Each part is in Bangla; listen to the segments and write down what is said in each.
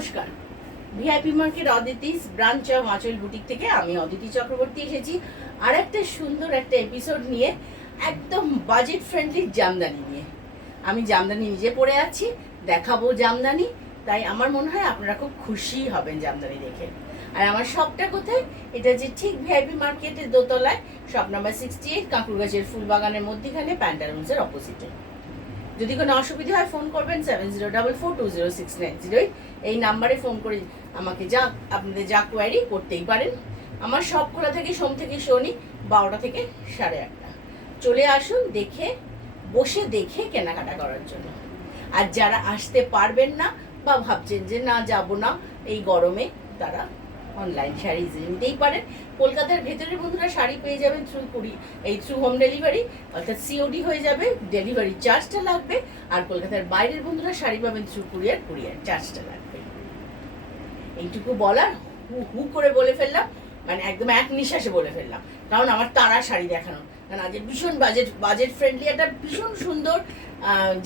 নমস্কার, VIP market Aditi's branch of আঁচল বুটিক থেকে আমি অদিতি চক্রবর্তী এসেছি আর একটা সুন্দর একটা এপিসোড নিয়ে, একদম বাজেট ফ্রেন্ডলি জামদানি নিয়ে। আমি জামদানি নিজে পরে আছি, দেখাবো জামদানি। তাই আমার মনে হয় আপনারা খুব খুশি হবেন জামদানি দেখে। আর আমার শপটা কোথায়? এটা যে ঠিক ভিআইপি মার্কেটের দোতলায়, শপ নাম্বার 68, কাঁকুরগাছের ফুলবাগানের মধ্যিখানে, প্যান্টালুন্সের অপোজিটে। যদি কোনো অসুবিধা হয় ফোন করবেন 7044206908। এই নাম্বারে ফোন করে আমাকে আপনাদের যা কোয়ারি করতেই পারেন। আমার সব খোলা থেকে সোম থেকে শনি 12টা থেকে 8:30। চলে আসুন, বসে দেখে কেনাকাটা করার জন্য। আর যারা আসতে পারবেন না বা ভাবছেন যে না যাব না এই গরমে, তারা অনলাইন শাড়ি নিতেই পারেন। কলকাতার ভেতরের বন্ধুরা শাড়ি পেয়ে যাবেন থ্রু হোম ডেলিভারি, অর্থাৎ সিওডি হয়ে যাবে, ডেলিভারি চার্জটা লাগবে। আর কলকাতার বাইরের বন্ধুরা শাড়ি পাবেন থ্রু কুরিয়ার চার্জটা লাগবে। এইটুকু বলার হু করে বলে ফেললাম, মানে একদম এক নিঃশ্বাসে বলে ফেললাম, কারণ আমার তারা শাড়ি দেখানো। কারণ আজ ভীষণ বাজেট ফ্রেন্ডলি একটা ভীষণ সুন্দর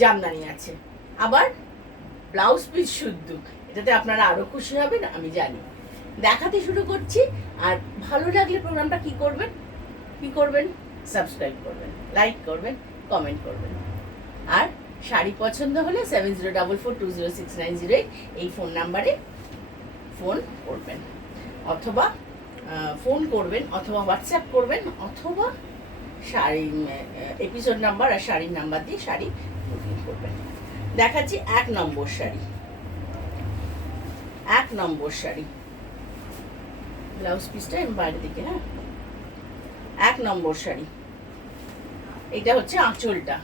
জামদানি আছে, আবার ব্লাউজ পিস শুদ্ধ। এটাতে আপনারা আরো খুশি হবেন আমি জানি। দেখাতে শুরু করছি। আর ভালো লাগলে প্রোগ্রামটা কি করবেন সাবস্ক্রাইব করবেন, লাইক করবেন, কমেন্ট করবেন। আর শাড়ি পছন্দ হলে 7044206908 এই ফোন নাম্বারে ফোন করবেন, অথবা হোয়াটসঅ্যাপ করবেন, অথবা শাড়ি এপিসোড নাম্বার আর শাড়ির নাম্বার দিয়ে শাড়ি বুকিং করবেন। দেখাচ্ছি 1 নম্বর শাড়ি। ব্লাউজ পিসটা বাইরের দিকে, হ্যাঁ, 1 নম্বর শাড়ি। এটা হচ্ছে আঁচলটা।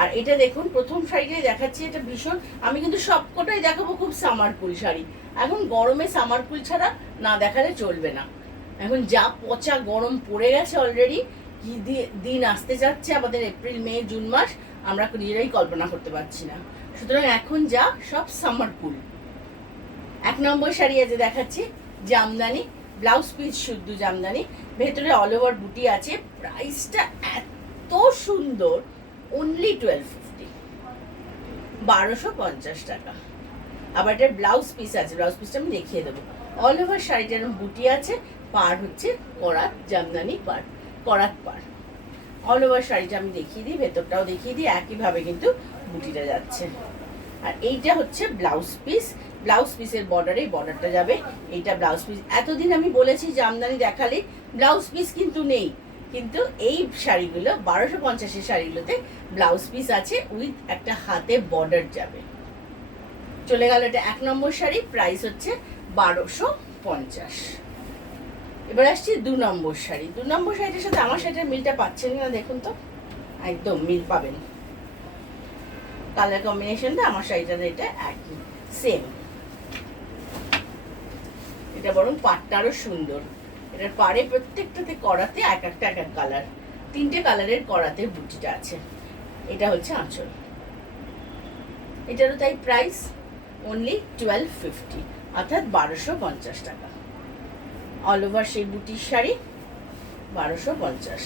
আর এটা দেখুন, প্রথম শাড়িটাই দেখাচ্ছি, এটা ভীষণ, আমি কিন্তু সবকটাই দেখাবো খুব সামারকুল শাড়ি। এখন গরমে সামারকুল ছাড়া না দেখালে চলবে না। এখন যা পচা গরম পড়ে গেছে অলরেডি, কি দিন আসতে যাচ্ছে আমাদের এপ্রিল মে জুন মাস, আমরা নিজেরাই কল্পনা করতে পারছি না। সুতরাং এখন যা সব সামারকুল। 1 নম্বর শাড়ি আছে দেখাচ্ছি, জামদানি, ব্লাউজ পিস শুদ্ধ জামদানি, ভেতরে অল ওভার বুটি আছে। প্রাইসটা এত সুন্দর, অনলি 1250 টাকা। আবার এটার ব্লাউজ পিস আছে, ব্লাউজ পিসটা আমি দেখিয়ে দেবো। অল ওভার শাড়িটার বুটি আছে, পার হচ্ছে করাত জামদানি করাত পার। অল ওভার শাড়িটা আমি দেখিয়ে দিই, ভেতরটাও দেখিয়ে দিই, একইভাবে কিন্তু বুটিটা যাচ্ছে। আর এইটা হচ্ছে ব্লাউজ পিসের বর্ডারটা যাবে। এইটা ব্লাউজ পিস। এতদিন আমি বলেছি জামদানি দেখালে ব্লাউজ পিস কিন্তু নেই, কিন্তু এই শাড়িগুলো 1250 শাড়িগুলোতে ব্লাউজ পিস আছে, উইথ একটা হাতে বর্ডার যাবে। চলে গেল এটা 1 নম্বর শাড়ি, প্রাইস হচ্ছে 1250। এবার আসছি 2 নম্বর শাড়ি। 2 নম্বর শাড়িটার সাথে আমার শাড়িটার মিলটা পাচ্ছেন না, দেখুন তো, একদম মিল পাবেন। কালার কম্বিনেশনটা আমার শাড়িটার এটা একই, সেম। এটা বরং পাটটা আরো সুন্দর। এটার পাড়ে প্রত্যেকটাতে করাতে এক একটা কালার, 3টে কালারের করাতে বুটিটা আছে। এটা হচ্ছে আঁচল। এটারও তাই প্রাইস অনলি 1250, অর্থাৎ 1250 টাকা। অল ওভার সেই বুটির শাড়ি 1250।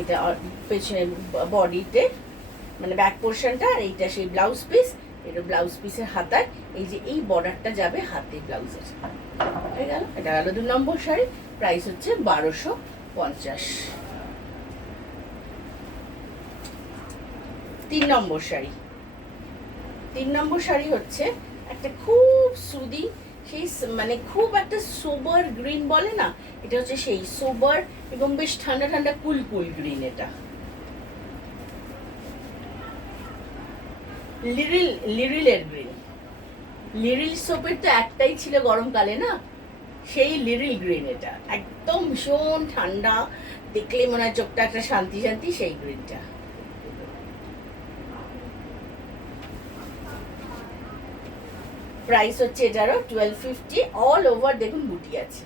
এটা পেছনে বডিতে, মানে ব্যাক পোর্শনটা, আর এইটা সেই ব্লাউজ পিস। এটা ব্লাউজ পিসের হাতায় এই যে এই বর্ডারটা যাবে হাতে ব্লাউজের, হয়ে গেল। এটা গেল 2 নম্বর শাড়ি, প্রাইস হচ্ছে 1250। 3 নম্বর শাড়ি। 3 নম্বর শাড়ি হচ্ছে একটা খুব সুদিং, সেই মানে খুব একটা সোবার গ্রিন বলে না, এটা হচ্ছে সেই সোবার এবং বেশ ঠান্ডা ঠান্ডা কুল গ্রিন। এটা লিরিলের গ্রিন। লিরিল সোপের তো একটাই ছিল গরমকালে না, সেই লিরিল গ্রিন। এটা একদম ভীষণ ঠান্ডা, দেখলে মনে হয় চোখটা একটা শান্তি সেই গ্রিনটা। প্রাইস হচ্ছে এটারও 1250। অল ওভার দেখুন বুটি আছে,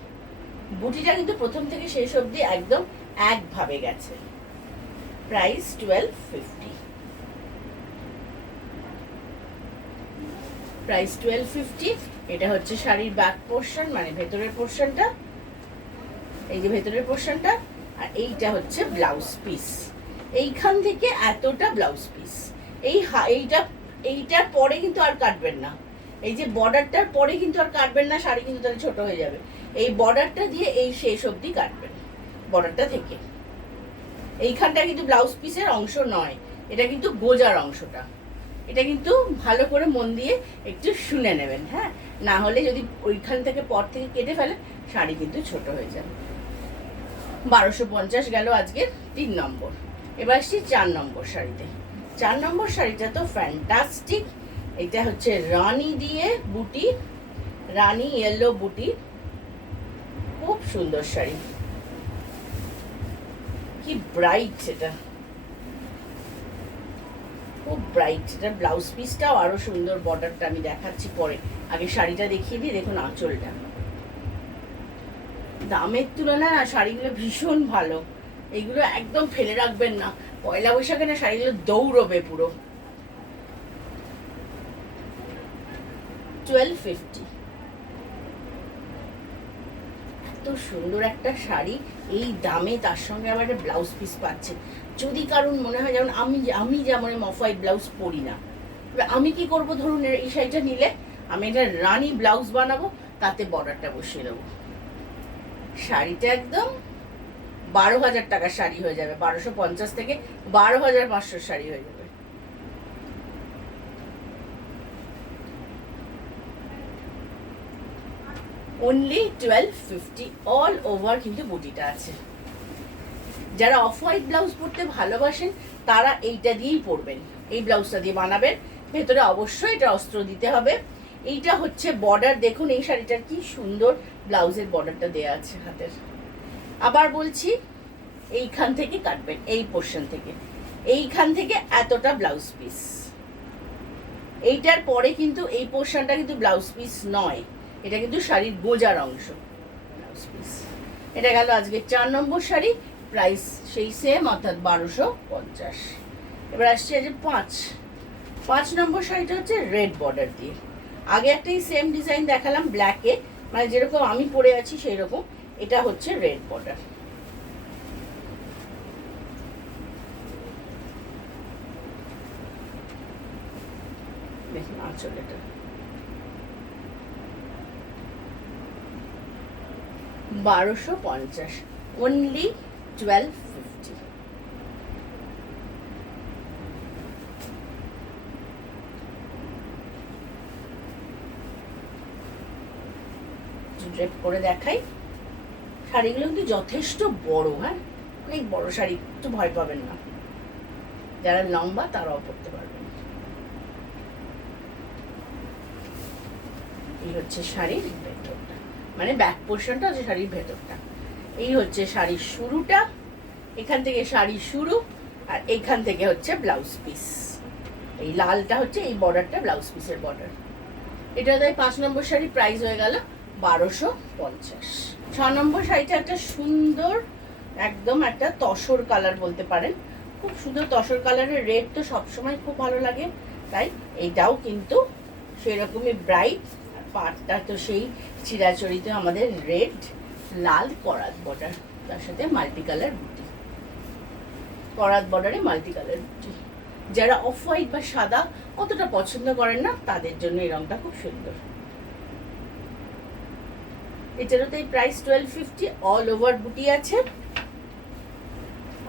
বুটিটা কিন্তু প্রথম থেকে শেষ অবধি একদম একভাবে গেছে। প্রাইস 1250। প্রাইস 1250। এটা হচ্ছে শাড়ির ব্যাক পোর্শন, মানে ভেতরের পোর্শনটা। এই যে ভেতরের পোর্শনটা, আর এইটা হচ্ছে ব্লাউজ পিস। এইখান থেকে এতটা ব্লাউজ পিস। এইটার পরে কিন্তু আর কাটবেন না, এই যে বর্ডারটার পরে কিন্তু আর কাটবেন না, শাড়ি কিন্তু তাহলে ছোট হয়ে যাবে। এই বর্ডারটা দিয়ে এই শেষ অবধি কাটবেন, বর্ডারটা থেকে। এইখানটা কিন্তু ব্লাউজ পিসের অংশ নয়, এটা কিন্তু গোজার অংশটা। এটা কিন্তু ভালো করে মন দিয়ে একটু শুনে নেবেন, হ্যাঁ, না হলে যদি ওইখান থেকে পর থেকে কেটে ফেলেন শাড়ি কিন্তু ছোট হয়ে যাবে। 1250 গেল আজকের 3 নম্বর। এবার আসছি 4 নম্বর শাড়িতে। 4 নম্বর শাড়িটা তো ফ্যান্টাস্টিক। এটা হচ্ছে রানী দিয়ে বুটি, রানী ইয়েলো বুটি, খুব সুন্দর শাড়ি, কি ব্রাইট, এটা খুব ব্রাইট। এটা ব্লাউজ পিসটাও আরো সুন্দর, বর্ডারটা আমি দেখাচ্ছি পরে, আগে শাড়িটা দেখিয়ে দিই। দেখুন আঁচলটা, দামের তুলনায় না শাড়িগুলো ভীষণ ভালো। এইগুলো একদম ফেলে রাখবেন না, পয়লা বৈশাখে না শাড়িগুলো দৌড়বে পুরো। 1250, এত সুন্দর একটা শাড়ি এই দামে, তার সঙ্গে আবার একটা ব্লাউজ পিস পাচ্ছে। যদি কারণ মনে হয়, যেমন আমি যেমন অফ হোয়াইট ব্লাউজ পরি না, আমি কি করব, ধরুন এই শাড়িটা নিলে আমি একটা রানী ব্লাউজ বানাবো, তাতে বর্ডারটা বসিয়ে নেবো, শাড়িটা একদম 12,000 টাকার শাড়ি হয়ে যাবে। 1250 থেকে 12,500 শাড়ি হয়ে যাবে। অনলি 1250, অল ওভার কিন্তু বুটিটা আছে। যারা অফ হোয়াইট ব্লাউজ পরতে ভালোবাসেন তারা এইটা দিয়েই পরবেন, এই ব্লাউজটা দিয়ে বানাবেন। ভেতরে অবশ্যই এটা অস্ত্র দিতে হবে। এইটা হচ্ছে বর্ডার, দেখুন এই শাড়িটার কি সুন্দর ব্লাউজের বর্ডারটা দেয়া আছে হাতের। আবার বলছি, এইখান থেকে কাটবেন, এই পোর্শন থেকে, এইখান থেকে এতটা ব্লাউজ পিস। এইটার পরে কিন্তু এই পোর্শনটা কিন্তু ব্লাউজ পিস নয়, এটা কিন্তু শাড়ির গোজার অংশ, ব্লাউজ পিস। এটা গেল আজকে 4 নম্বর শাড়ি, প্রাইস সেই সেম, অর্থাৎ 1250। এবার আসছে যে 5 নম্বর শাড়িটা হচ্ছে রেড বর্ডার দিয়ে। আগে একটা সেম ডিজাইন দেখালাম ব্ল্যাকে, মানে যেরকম আমি পরে আছি সেই রকম। এটা হচ্ছে রেড বর্ডার। দেখুন আঁচলটা, 1250, অনলি 1250। ড্রেপ করে দেখাই, শাড়িগুলো কিন্তু যথেষ্ট বড়, হ্যাঁ, অনেক বড় শাড়ি, একটু ভয় পাবেন না, যারা লম্বা তারাও পরতে পারবেন। এই হচ্ছে শাড়ির ভেতরটা, মানে ব্যাক পোর্শনটা হচ্ছে শাড়ির ভেতরটা। এই হচ্ছে শাড়ির শুরুটা, এখান থেকে শাড়ির শুরু, আর এখান থেকে হচ্ছে ব্লাউজ পিস। এই লালটা হচ্ছে এই বর্ডারটা ব্লাউজ পিসের বর্ডার। এটা তাই 5 নম্বর শাড়ি, প্রাইস হয়ে গেল 1250। 6 নম্বর শাড়িটা একটা সুন্দর, একদম একটা তসর কালার বলতে পারেন, খুব সুন্দর তসর কালারের। রেড তো সবসময় খুব ভালো লাগে, তাই এইটাও কিন্তু সেরকমই ব্রাইট। পাটটা তো সেই চিরাচরিত আমাদের রেড, লাল করাত বর্ডার, তার সাথে মাল্টি কালার বুটি, করাত বর্ডারে মাল্টি কালার বুটি। যারা অফ হোয়াইট বা সাদা অতটা পছন্দ করেন না তাদের জন্য এই রংটা খুব সুন্দর। এটারও তো এই প্রাইস 1250, অল ওভার বুটি আছে,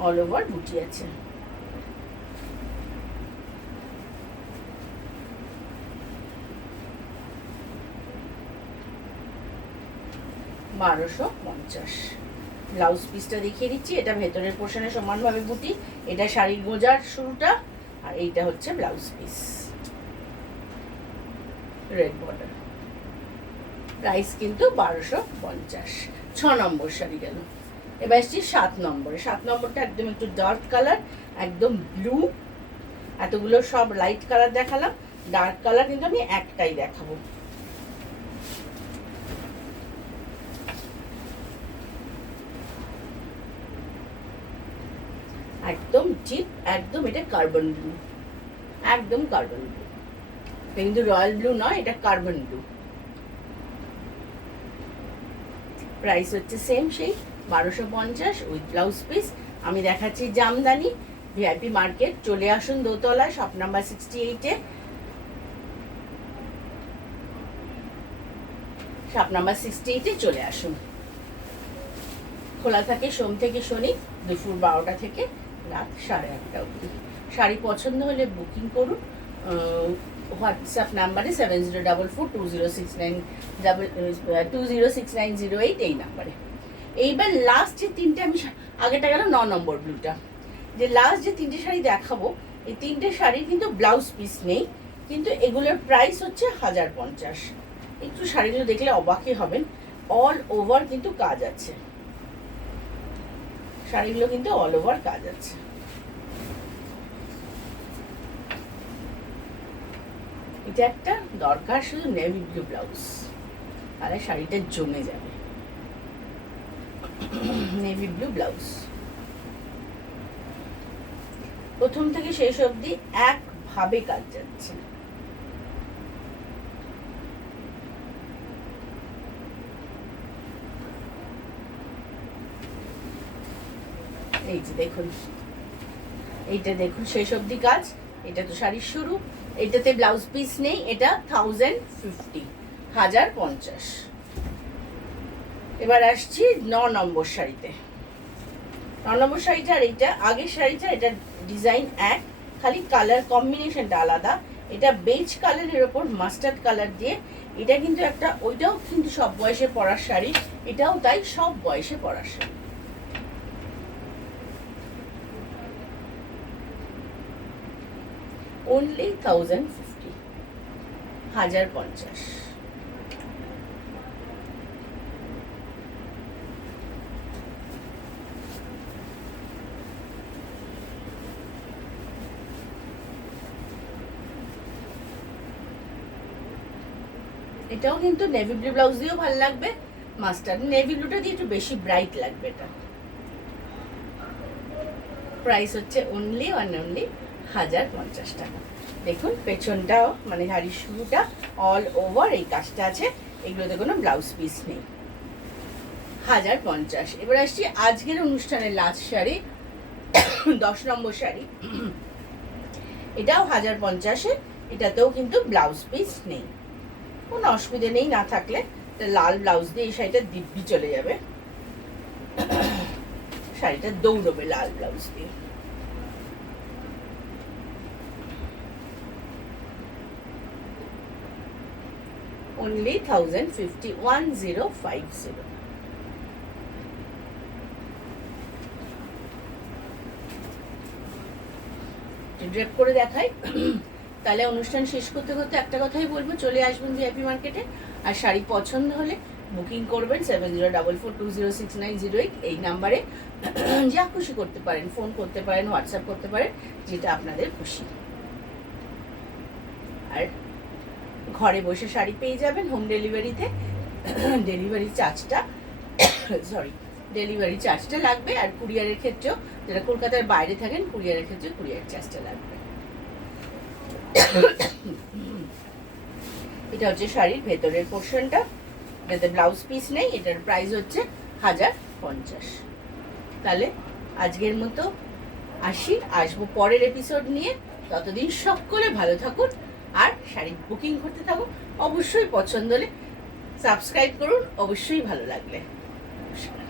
অল ওভার বুটি আছে। $1250। ব্লাউজ পিসটা দেখিয়ে দিচ্ছি, এটা ভেতরের পোর্শনে সমানভাবে বুটি, এটা শাড়ির গোজার শুরুটা, আর এইটা হচ্ছে blouse piece, red border. Price কিন্তু 1250। 6 নম্বর শাড়ি গেল। এবার এসছি 7 নম্বরে। 7 নম্বরটা একদম একটু ডার্ক কালার, একদম ব্লু। এতগুলো সব লাইট কালার দেখালাম, ডার্ক কালার কিন্তু আমি একটাই দেখাবো। একদম ডিপ, একদম এটা কার্বন ব্লু, একদম কার্বন ব্লু। এটা কিন্তু রয়্যাল ব্লু নয়, এটা কার্বন ব্লু। প্রাইস হচ্ছে সেম সেই 1250 উইথ ব্লাউজ পিস। আমি দেখাচ্ছি জামদানি ভিআইপি মার্কেট। চলে আসুন দোতলা, শপ নাম্বার 68-এ, শপ নাম্বার 68-এ চলে আসুন। খোলা থাকে সোম থেকে শনি দুপুর 12টা থেকে রাত 8:30 অবধি। শাড়ি পছন্দ হলে বুকিং করুন হোয়াটসঅ্যাপ নাম্বারে 7044206908 এই নাম্বারে। এইবার লাস্ট যে তিনটে আমি, আগেটা গেল 9 নম্বর ব্লুটা, যে লাস্ট যে তিনটে শাড়ি দেখাবো, এই তিনটে শাড়ির কিন্তু ব্লাউজ পিস নেই, কিন্তু এগুলোর প্রাইস হচ্ছে 1050। একটু শাড়িগুলো দেখলে অবাকই হবেন, অল ওভার কিন্তু কাজ আছে, শাড়িগুলো কিন্তু অল ওভার কাজ আছে। এটা একটা দরকার শুধু নেভি ব্লু ব্লাউজ, তাহলে শাড়িটা জমে যাবে। নেভি ব্লু ব্লাউজ প্রথম থেকে শেষ অবধি একভাবে কাজ যাচ্ছে। এই যে দেখুন, এইটা দেখুন শেষ অবধি কাজ। এটা তো শাড়ির শুরু, এটাতে ব্লাউজ পিস নেই, এটা 1050। এবার আসছি 9 নম্বর শাড়িতে। 9 নম্বর শাড়িটা আর এইটা আগের শাড়িটা, এটা ডিজাইন এক, খালি কালার কম্বিনেশনটা আলাদা। এটা বেজ কালারের ওপর মাস্টার্ড কালার দিয়ে, এটা কিন্তু একটা, ওইটাও কিন্তু সব বয়সে পরার শাড়ি, এটাও তাই সব বয়সে পরার শাড়ি। only 1050, 1050। এটাও কিন্তু নেভি ব্লু ব্লাউজ দিয়েও ভালো লাগবে, মাস্টার্ড নেভি ব্লুটা দিয়ে একটু বেশি ব্রাইট লাগবে। এটা প্রাইস হচ্ছে অনলি 1050 টাকা। দেখুন পেছনটাও, মানে শাড়ির শুরুটা অল ওভার এই কাজটা আছে, এগুলোতে কোনো ব্লাউজ পিস নেই। 1050। এবার আসছি আজকের অনুষ্ঠানের লাস্ট শাড়ি, 10 নম্বর শাড়ি। এটাও 1050-এ, এটাতেও কিন্তু ব্লাউজ পিস নেই, কোনো অসুবিধা নেই। না থাকলে লাল ব্লাউজ দিয়ে এই শাড়িটা দিব্যি চলে যাবে, শাড়িটা দৌড়বে লাল ব্লাউজ দিয়ে। only 1050, 1050। ড্রেপ করে দেখাই, তাহলে অনুষ্ঠান শেষ করতে করতে একটা কথাই বলবো, চলে আসবেন ভিআইপি মার্কেটে। আর শাড়ি পছন্দ হলে বুকিং করবেন 7044206908 এই নাম্বারে। যা খুশি করতে পারেন, ফোন করতে পারেন, হোয়াটসঅ্যাপ করতে পারেন, যেটা আপনাদের খুশি। আর ঘরে বসে শাড়ি পেয়ে যাবেন হোম ডেলিভারিতে। ডেলিভারি চার্জটা লাগবে, আর কুরিয়ারের ক্ষেত্রেও, যারা কলকাতার বাইরে থাকেন কুরিয়ারের ক্ষেত্রে কুরিয়ার চার্জটা লাগবে। এটা হচ্ছে শাড়ির ভেতরের পোর্শনটা, এটাতে ব্লাউজ পিস নেই, এটার প্রাইস হচ্ছে 1050। তাহলে আজকের মতো আসবো পরের এপিসোড নিয়ে। ততদিন সকলে ভালো থাকুন আর শাড়ি বুকিং করতে থাকুন। অবশ্যই পছন্দ হলে সাবস্ক্রাইব করুন, অবশ্যই ভালো লাগলে। নমস্কার।